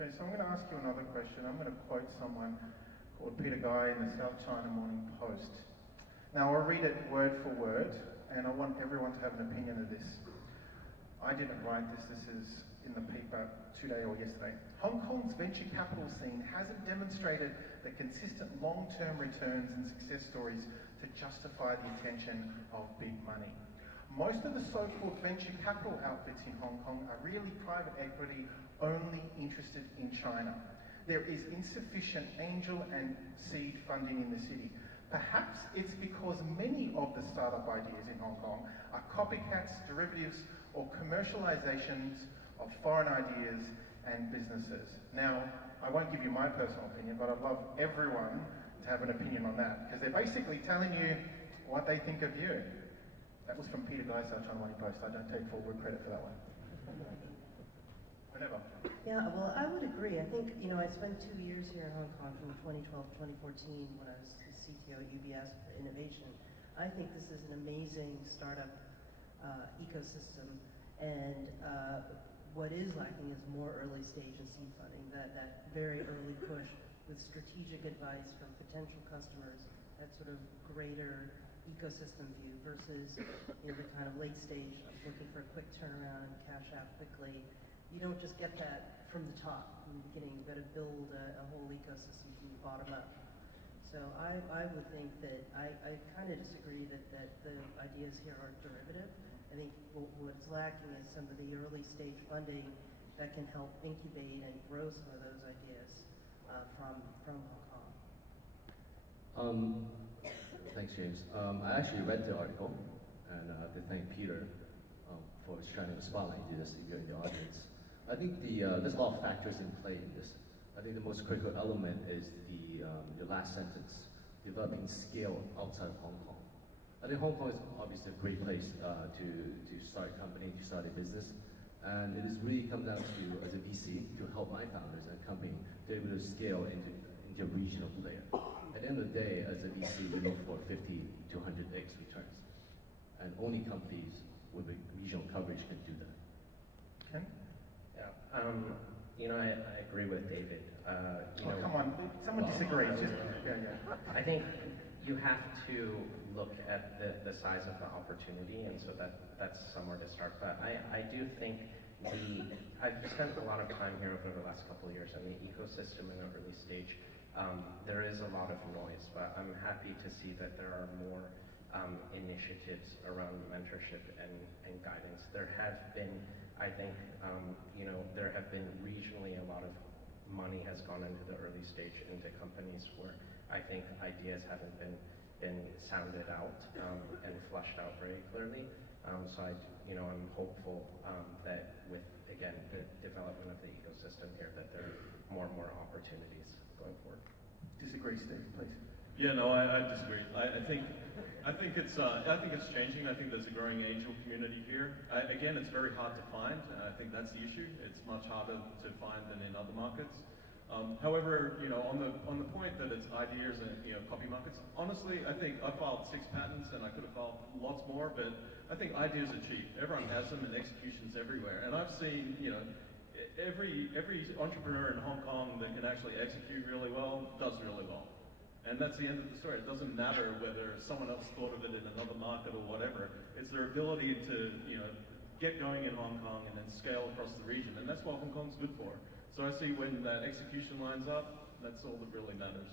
Okay, so I'm going to ask you another question. I'm going to quote someone called Peter Guy in the South China Morning Post. Now, I'll read it word for word, and I want everyone to have an opinion of this. I didn't write this. This is in the paper today or yesterday. Hong Kong's venture capital scene hasn't demonstrated the consistent long-term returns and success stories to justify the attention of big money. Most of the so-called venture capital outfits in Hong Kong are really private equity only interested in China. There is insufficient angel and seed funding in the city. Perhaps it's because many of the startup ideas in Hong Kong are copycats, derivatives, or commercialisations of foreign ideas and businesses. Now, I won't give you my personal opinion, but I'd love everyone to have an opinion on that, because they're basically telling you what they think of you. That was from Peter Guy, South China Morning Post. I don't take full credit for that one. Minerva. Yeah, well, I would agree. I think, I spent 2 years here in Hong Kong from 2012 to 2014 when I was the CTO at UBS for innovation. I think this is an amazing startup ecosystem, and what is lacking is more early stage and seed funding, that very early push with strategic advice from potential customers, that sort of greater ecosystem view versus the kind of late stage of looking for a quick turnaround and cash out quickly. You don't just get that from the top in the beginning. You've got to build a whole ecosystem from the bottom up. So I would think that I kind of disagree that the ideas here are derivative. I think what's lacking is some of the early stage funding that can help incubate and grow some of those ideas from Hong Kong. Thanks, James. I actually read the article, and I have to thank Peter for shining the spotlight into this if you're in the audience. I think there's a lot of factors in play in this. I think the most critical element is the last sentence, developing scale outside of Hong Kong. I think Hong Kong is obviously a great place to start a company, to start a business, and it is really come down to, as a VC, to help my founders and company to be able to scale into a regional player. At the end of the day, as a VC, we look for 50 to 100x returns, and only companies with a regional coverage can do that. Ken? Yeah, I agree with David. Come on, someone disagrees. I think you have to look at the size of the opportunity, and so that's somewhere to start. But I do think I've spent a lot of time here over the last couple of years, and the ecosystem in an early stage, there is a lot of noise, but I'm happy to see that there are more initiatives around mentorship and guidance. There have been, I think, there have been regionally a lot of money has gone into the early stage into companies where I think ideas haven't been sounded out and flushed out very clearly. So I'm hopeful that with, again, the development of the ecosystem here, that there are more and more opportunities going forward. Disagree, Steve, please. Yeah, no, I disagree. I think it's changing. I think there's a growing angel community here. Again, it's very hard to find. I think that's the issue. It's much harder to find than in other markets. However, on the point that it's ideas and copy markets, honestly, I think I filed 6 patents and I could have filed lots more, but I think ideas are cheap. Everyone has them and execution's everywhere. And I've seen, every entrepreneur in Hong Kong that can actually execute really well does really well. And that's the end of the story. It doesn't matter whether someone else thought of it in another market or whatever. It's their ability to, get going in Hong Kong and then scale across the region. And that's what Hong Kong's good for. So I see when that execution lines up, that's all that really matters.